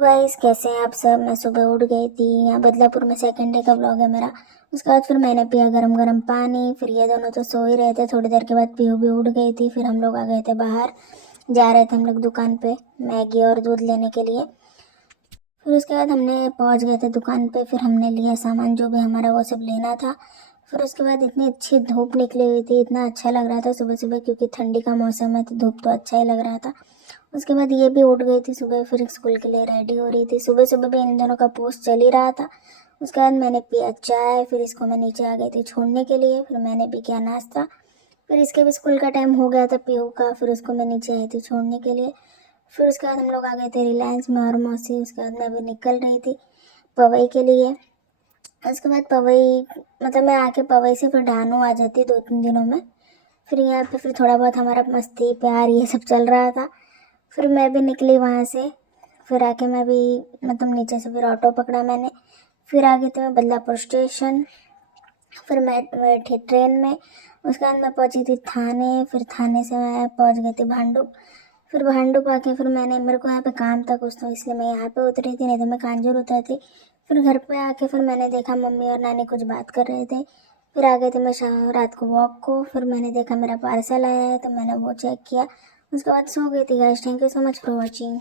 Vice कैसे हैं आप सब। मैं सुबह उठ गई थी। यहाँ बदलापुर में सेकंड डे का व्लॉग है मेरा। उसके बाद फिर मैंने पिया गरम गरम पानी। फिर ये दोनों तो सो ही रहे थे। थोड़ी देर के बाद पीहू भी उठ गई थी। फिर हम लोग आ गए थे बाहर। जा रहे थे हम लोग दुकान पे मैगी और दूध लेने के लिए। फिर उसके बाद हमने पहुँच गए थे दुकान पे। फिर हमने लिया सामान जो भी हमारा वो सब लेना था। फिर उसके बाद इतनी अच्छी धूप निकली हुई थी, इतना अच्छा लग रहा था सुबह सुबह, क्योंकि ठंडी का मौसम है तो धूप तो अच्छा ही लग रहा था। उसके बाद ये भी उठ गई थी सुबह, फिर स्कूल के लिए रेडी हो रही थी। सुबह सुबह भी इन दोनों का पोस्ट चल ही रहा था। उसके बाद मैंने पिया चाय। फिर इसको मैं नीचे आ गई थी छोड़ने के लिए। फिर मैंने भी किया नाश्ता। फिर इसके भी स्कूल का टाइम हो गया था पीहू का। फिर उसको मैं नीचे आई थी छोड़ने के लिए। फिर उसके बाद हम लोग आ गए थे रिलायंस में और मौसी। उसके बाद मैं भी निकल रही थी पवई के लिए। उसके बाद पवई मतलब मैं आके पवई से फिर ढानू आ जाती 2-3 दिनों में। फिर यहाँ पे फिर थोड़ा बहुत हमारा मस्ती प्यार ये सब चल रहा था। फिर मैं भी निकली वहाँ से। फिर आके मैं भी मतलब नीचे से फिर ऑटो पकड़ा मैंने। फिर आ गई थी मैं बदलापुर स्टेशन। फिर मैं बैठी ट्रेन में। उसके बाद मैं पहुँची थी थाने। फिर थाने से मैं पहुँच गई थी भांडुप। फिर भांडुप आके फिर मेरे को यहाँ पे काम था कुछ, तो इसलिए मैं यहाँ पे उतरी थी, नहीं तो मैं कांजूर उतरती। फिर घर पे आके फिर मैंने देखा मम्मी और नानी कुछ बात कर रहे थे। फिर आ गए थे मैं रात को वॉक को। फिर मैंने देखा मेरा पार्सल आया है तो मैंने वो चेक किया। उसके बाद सो गई थी guys. Thank you so much for watching.